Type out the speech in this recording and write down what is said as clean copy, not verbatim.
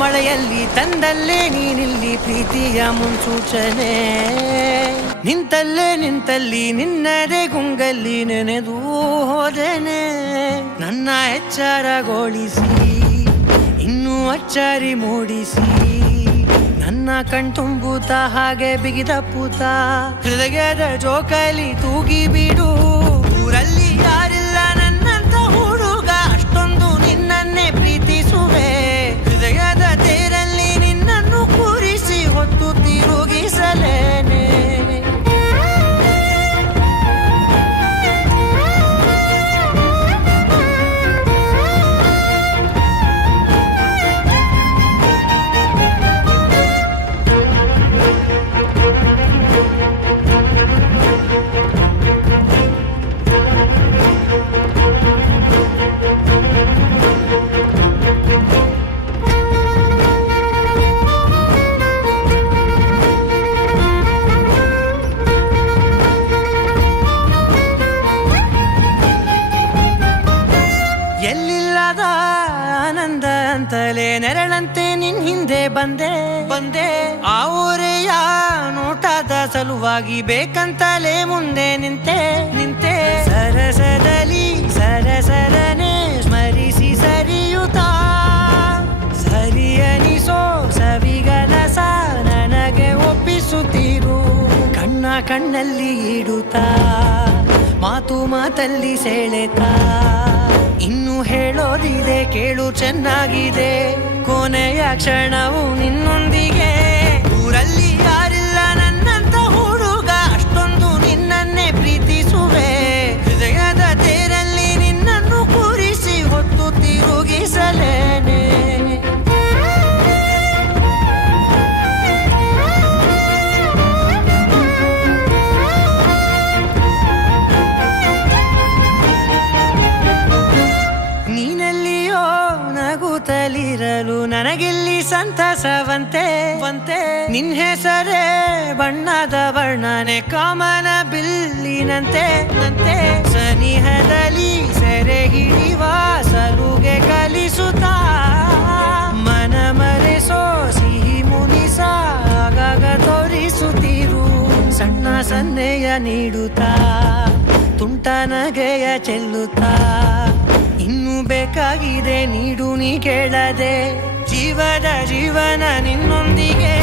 ಮಳೆಯಲ್ಲಿ ತಂದಲ್ಲೇ ನೀನಿಲ್ಲಿ ಪ್ರೀತಿಯ ಮುನ್ಸೂಚನೆ, ನಿಂತಲ್ಲಿ ನಿನ್ನದೇ ಗುಂಗಲ್ಲಿ ನೆನೆದು ಹೋದೆನೆ. ನನ್ನ ಎಚ್ಚರಗೊಳಿಸಿ ಇನ್ನೂ ಅಚ್ಚರಿ ಮೂಡಿಸಿ, ನನ್ನ ಕಣ್ತುಂಬುತ್ತ ಹಾಗೆ ಬಿಗಿದ ಪೂತ ಹೃದಯದ ಜೋಕಾಲಿ ತೂಗಿ ಬಿಡು. ಊರಲ್ಲಿ ಯಾರಿಲ್ಲ ನನ್ನಂತ ಹುಡುಗ, ಅಷ್ಟೊಂದು ನಿನ್ನನ್ನೇ ಪ್ರೀತಿಸುವೆ. ಹೃದಯದ ತೇರಲ್ಲಿ ನಿನ್ನನ್ನು ಕೂರಿಸಿ ಹೊತ್ತು ತಿರುಗಿಸಲೇನೆ. ಎಲ್ಲಿಲ್ಲದ ಆನಂದ ಅಂತಲೇ ನೆರಳಂತೆ ನಿನ್ ಹಿಂದೆ ಬಂದೆ. ಆ ಊರೆಯ ನೋಟದ ಸಲುವಾಗಿ ಬೇಕಂತಲೇ ಮುಂದೆ ನಿಂತೆ. ಸರಸದಲ್ಲಿ ಸರಸರನೆ ಸ್ಮರಿಸಿ ಸರಿಯುತ್ತಾ, ಸರಿಯನಿಸೋ ಸವಿಗನಸ ನನಗೆ ಒಪ್ಪಿಸುತ್ತೀರು. ಕಣ್ಣಲ್ಲಿ ಇಡುತ್ತಾ, ಮಾತಲ್ಲಿ ಸೆಳೆತಾ, ಇನ್ನು ಹೇಳೋದಿದೆ ಕೇಳು ಚೆನ್ನಾಗಿದೆ. ಕೊನೆಯ ಕ್ಷಣವು ನಿನ್ನೊಂದಿಗೆ. ಊರಲ್ಲಿ ಯಾರಿಲ್ಲ ನನ್ನಂತ ಹುಡುಗ, ಅಷ್ಟೊಂದು ನಿನ್ನನ್ನೇ ಪ್ರೀತಿಸುವೆ. ಹೃದಯದ ತೇರಲ್ಲಿ ನಿನ್ನನ್ನು ಕೂರಿಸಿ ಹೊತ್ತು ತಿರುಗಿಸಲೇನೆ. ನೀನೆಲ್ಲಿಯೋ ನಗುತ್ತಲಿರಲು ನನಗಿಲ್ಲಿ ಸಂತಸವಂತೆ. ನಿನ್ ಹೆಸರೇ ಬಣ್ಣದ ವರ್ಣನೆ ಕಾಮನ ಬಿಲ್ಲಿನಂತೆ. ಸನಿಹದಲ್ಲಿ ಸೆರೆ ಹಿಡಿಯುವ ಸಲುಗೆ ಕಲಿಸುತ್ತಾ, ಮನ ಮರೆಸೋ ಸಿಹಿ ಮುನಿಸ ಆಗಾಗ ತೋರಿಸುತ್ತೀರು. ಸಣ್ಣ ಸನ್ನೆಯ ನೀಡುತ್ತಾ, ತುಂಟ ನಗೆಯ ಚೆಲ್ಲುತ್ತಾ, ಇನ್ನು ಬೇಕಾಗಿದೆ ನೀಡು ನೀ ಕೇಳದೆ. ಜೀವನ ನಿನ್ನೊಂದಿಗೆ.